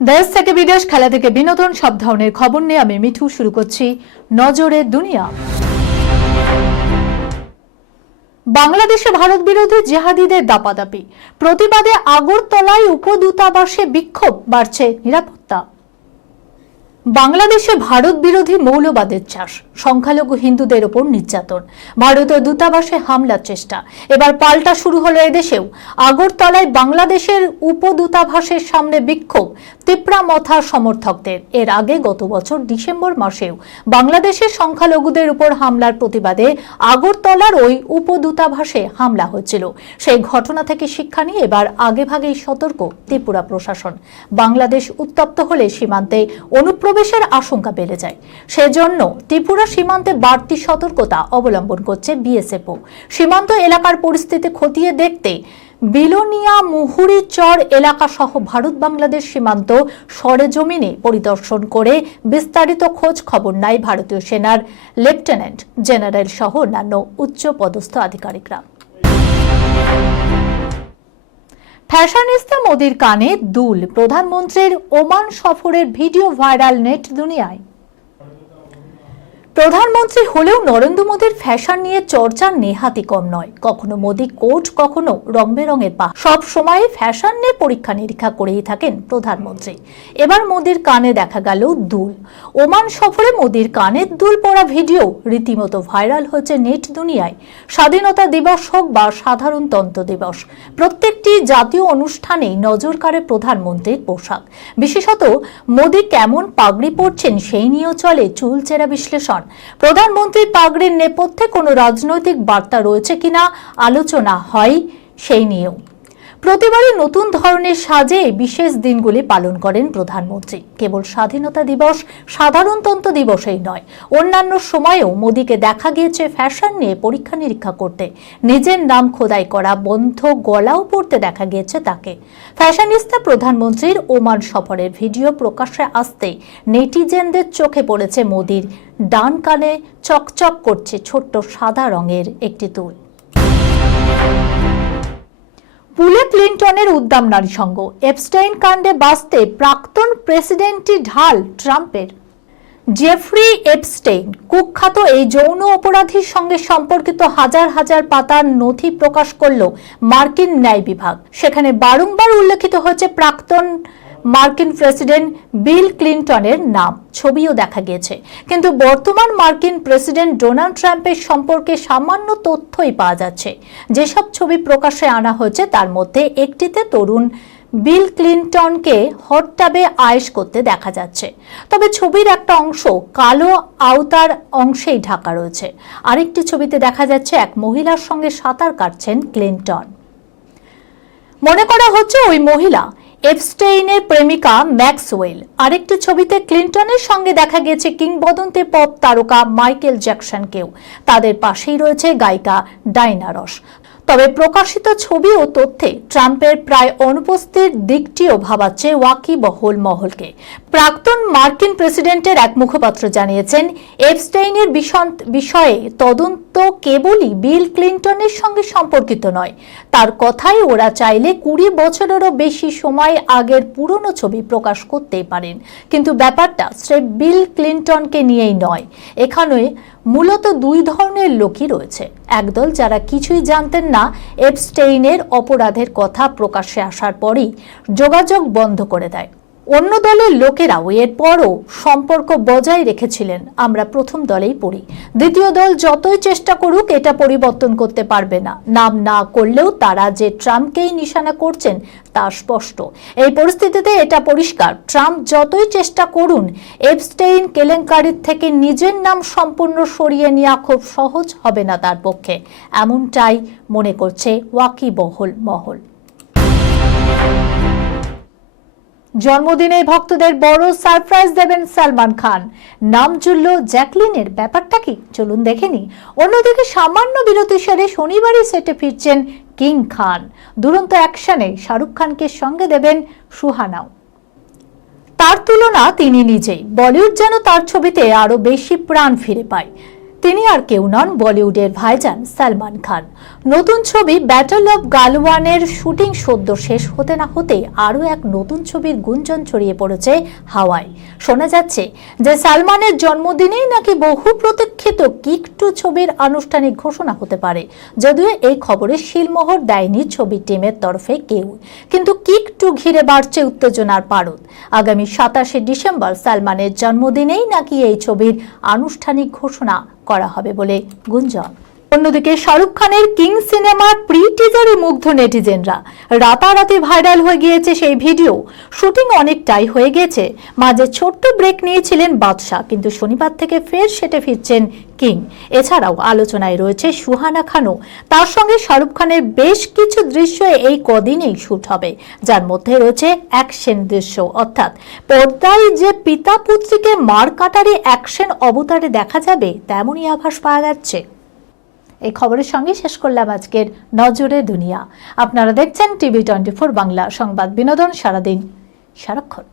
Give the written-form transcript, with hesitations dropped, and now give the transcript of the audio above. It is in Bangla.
দেশ থেকে বিদেশ, খেলা থেকে বিনোদন, সব ধরনের খবর নিয়ে আমি মিঠু শুরু করছি নজরে দুনিয়া। বাংলাদেশে ভারত বিরোধী জিহাদিদের দাপাদাপি, প্রতিবাদে আগরতলায় উপদূতাবাসে বিক্ষোভ, বাড়ছে নিরাপত্তা। বাংলাদেশে ভারত বিরোধী মৌলবাদের চাষ, সংখ্যালঘু হিন্দুদের ওপর নির্যাতন, ভারতীয় দূতাবাসে হামলার চেষ্টা, এবার পাল্টা শুরু হলো এদেশেও। আগরতলায় বাংলাদেশের উপদূতাবাসের সামনে বিক্ষোভ তিপ্রামথা সমর্থকদের। এর আগে গত বছর ডিসেম্বর মাসেও বাংলাদেশের সংখ্যালঘুদের উপর হামলার প্রতিবাদে আগরতলার ওই উপদূতাবাসে হামলা হয়েছিল। সেই ঘটনা থেকে শিক্ষা নিয়ে এবার আগেভাগেই সতর্ক ত্রিপুরা প্রশাসন। বাংলাদেশ উত্তপ্ত হলে সীমান্তে অনুপ্রবেশের আশঙ্কা বেড়ে যায়, সেজন্য ত্রিপুরা সীমান্তে বাড়তি সতর্কতা অবলম্বন করছে বিএসএফও। সীমান্ত এলাকার পরিস্থিতি খতিয়ে দেখতে বিলোনিয়া মুহুরীচর এলাকা সহ ভারত বাংলাদেশ সীমান্ত সরেজমিনে পরিদর্শন করে বিস্তারিত খোঁজ খবর নেয় ভারতীয় সেনার লেফটেন্যান্ট জেনারেল সহ অন্যান্য উচ্চ পদস্থ আধিকারিকরা। ফ্যাশনিস্তা মোদির কানে দুল, প্রধানমন্ত্রীর ওমান সফরের ভিডিও ভাইরাল নেট দুনিয়ায়। প্রধানমন্ত্রী হলেও নরেন্দ্র মোদীর ফ্যাশন নিয়ে চর্চা নেহাতি কম নয়। কখনো মোদী কোট, কখনো রং বেরঙের পা, সব সময় ফ্যাশন নিয়ে পরীক্ষা নিরীক্ষা করেই থাকেন প্রধানমন্ত্রী। এবার মোদীর কানে দেখা গেল দুল। ওমান সফরে মোদীর কানে দুল পরা ভিডিও রীতিমতো ভাইরাল হয়েছে নেট দুনিয়ায়। স্বাধীনতা দিবস হোক বা সাধারণতন্ত্র দিবস, প্রত্যেকটি জাতীয় অনুষ্ঠানেই নজর কাড়ে প্রধানমন্ত্রীর পোশাক। বিশেষত মোদী কেমন পাগড়ি পরছেন সেই নিয়েও চলে চুলচেরা বিশ্লেষণ। প্রধানমন্ত্রীর পাগড়ির নেপথ্যে কোনো রাজনৈতিক বার্তা রয়েছে কিনা আলোচনা হয় সেই নিয়েও। প্রতিবারই নতুন ধরনের সাজে বিশেষ দিনগুলি পালন করেন প্রধানমন্ত্রী। কেবল স্বাধীনতা দিবস, সাধারণতন্ত্র দিবসেই নয়, অন্যান্য সময়েও মোদীকে দেখা গিয়েছে ফ্যাশন নিয়ে পরীক্ষা নিরীক্ষা করতে। নিজের নাম খোদাই করা বন্ধ গলাও পড়তে দেখা গিয়েছে তাকে। ফ্যাশনিস্তা প্রধানমন্ত্রীর ওমান সফরের ভিডিও প্রকাশ্যে আসতে নেটিজেনদের চোখে পড়েছে মোদীর ডান কানে চকচক করছে ছোট্ট সাদা রঙের একটি দুল। পুলে ক্লিন্টনের উদ্দাম নারী সঙ্গ, এপস্টাইন কাণ্ডে বাঁচতে প্রাক্তন প্রেসিডেন্টই ঢাল ট্রাম্পের। জেফ্রি এপস্টেইন কুখ্যাত এই যৌন অপরাধীর সঙ্গে সম্পর্কিত হাজার হাজার পাতার নথি প্রকাশ করল মার্কিন ন্যায় বিভাগ। সেখানে বারংবার উল্লেখিত হয়েছে প্রাক্তন মার্কিন প্রেসিডেন্ট বিল ক্লিন্টনের নাম, ছবিও দেখা গিয়েছে। কিন্তু বর্তমান মার্কিন প্রেসিডেন্ট ডোনাল্ড ট্রাম্পের সম্পর্কে সামান্য তথ্যই পাওয়া যাচ্ছে। যেসব ছবি প্রকাশ্যে আনা হয়েছে তার মধ্যে একটিতে তরুণ বিল ক্লিন্টনকে হট টাবে আয়েশ করতে দেখা যাচ্ছে। তবে ছবির একটা অংশ কালো আওতার অংশেই ঢাকা রয়েছে। আরেকটি ছবিতে দেখা যাচ্ছে এক মহিলার সঙ্গে সাঁতার কাটছেন ক্লিন্টন। মনে করা হচ্ছে ওই মহিলা এপস্টেইনের প্রেমিকা ম্যাক্সওয়েল। আরেকটি ছবিতে ক্লিন্টনের সঙ্গে দেখা গিয়েছে কিংবদন্তি পপ তারকা মাইকেল জ্যাকসনকেও। তাদের পাশেই রয়েছে গায়িকা ডায়না রস। তবে প্রকাশিত ছবি ও তথ্যে ট্রাম্পের প্রায় অনুপস্থিত দিকটিও ভাবাচ্ছে ওয়াকিবহুল মহলকে। প্রাক্তন মার্কিন প্রেসিডেন্টের এক মুখপাত্র জানিয়েছেন, এপস্টেইনের বিষয়ে তদন্ত কেবলই বিল ক্লিন্টনের সঙ্গে সম্পর্কিত নয়। তার কথায় ওরা চাইলে 20 বছরেরও বেশি সময় আগের পুরনো ছবি প্রকাশ করতেই পারেন। কিন্তু ব্যাপারটা স্রেফ বিল ক্লিন্টনকে নিয়েই নয়। এখানে মূলত দুই ধরনের লোকই রয়েছে। একদল যারা কিছুই জানতেন না এপস্টেইনের অপরাধের কথা প্রকাশ্যে আসার পরই যোগাযোগ বন্ধ করে দেয়। অন্য দলের লোকেরাও এরপরও সম্পর্ক বজায় রেখেছিলেন। আমরা প্রথম দলেই পড়ি। দ্বিতীয় দল যতই চেষ্টা করুক এটা পরিবর্তন করতে পারবে না। নাম না করলেও তারা যে ট্রাম্পকেই নিশানা করছেন তা স্পষ্ট। এই পরিস্থিতিতে এটা পরিষ্কার, ট্রাম্প যতই চেষ্টা করুন এপস্টেইন কেলেঙ্কারির থেকে নিজের নাম সম্পূর্ণ সরিয়ে নেওয়া খুব সহজ হবে না তার পক্ষে, এমনটাই মনে করছে ওয়াকিবহুল মহল। জন্মদিনে ভক্তদের বড় সারপ্রাইজ দেবেন সালমান খান। নাম জুড়ল জ্যাকলিনের, ব্যাপারটা কি চলুন দেখে নি। অন্যদিকে সামান্য বিরতি সেরে শনিবারই সেটে ফিরছেন কিং খান। দুরন্ত অ্যাকশনে শাহরুখ খানকে সঙ্গে দেবেন সুহানাও। তার তুলনা তিনি নিজেই। বলিউড যেন তার ছবিতে আরো বেশি প্রাণ ফিরে পায়। তিনি আর কেউ নন বলিউডের ভাইজান সালমান খান। নতুন ছবি ব্যাটল অফ গালওয়ানের শুটিং সদ্য শেষ হতে না হতে আরও এক নতুন ছবির গুঞ্জন ছড়িয়ে পড়েছে হাওয়ায়। শোনা যাচ্ছে যে সালমানের জন্মদিনেই নাকি বহু প্রতীক্ষিত কিক 2 ছবির আনুষ্ঠানিক ঘোষণা হতে পারে। যদিও এই খবরে শিলমোহর দেয়নি ছবির টিমের তরফে কেউ, কিন্তু কিক 2 ঘিরে বাড়ছে উত্তেজনার পারদ। আগামী 27শে ডিসেম্বর সালমানের জন্মদিনেই নাকি এই ছবির আনুষ্ঠানিক ঘোষণা করা হবে বলে গুঞ্জন। অন্যদিকে শাহরুখ খানের কিং সিনেমার প্রি টিজারে মুগ্ধ নেটিজেনরা। রাতারাতি ভাইরাল হয়ে গিয়েছে সেই ভিডিও। শুটিং অনেকটাই হয়ে গেছে, মাঝে ছোট্ট ব্রেক নিয়েছিলেন বাদশা, কিন্তু শনিবার থেকে ফের সেটে ফিরছেন কিং। এছাড়াও আলোচনায় রয়েছে সুহানা খানও। তার সঙ্গে শাহরুখ খানের বেশ কিছু দৃশ্য এই কদিনেই শুট হবে, যার মধ্যে রয়েছে অ্যাকশন দৃশ্য, অর্থাৎ পর্দায় যে পিতা পুত্রীকে মার কাটারি অ্যাকশন অবতারে দেখা যাবে তেমনই আভাস পাওয়া যাচ্ছে। এই খবরের সঙ্গে শেষ করলাম আজকের নজরে দুনিয়া। আপনারা দেখছেন টিভি 24 বাংলা, সংবাদ বিনোদন সারাদিন সারাক্ষণ।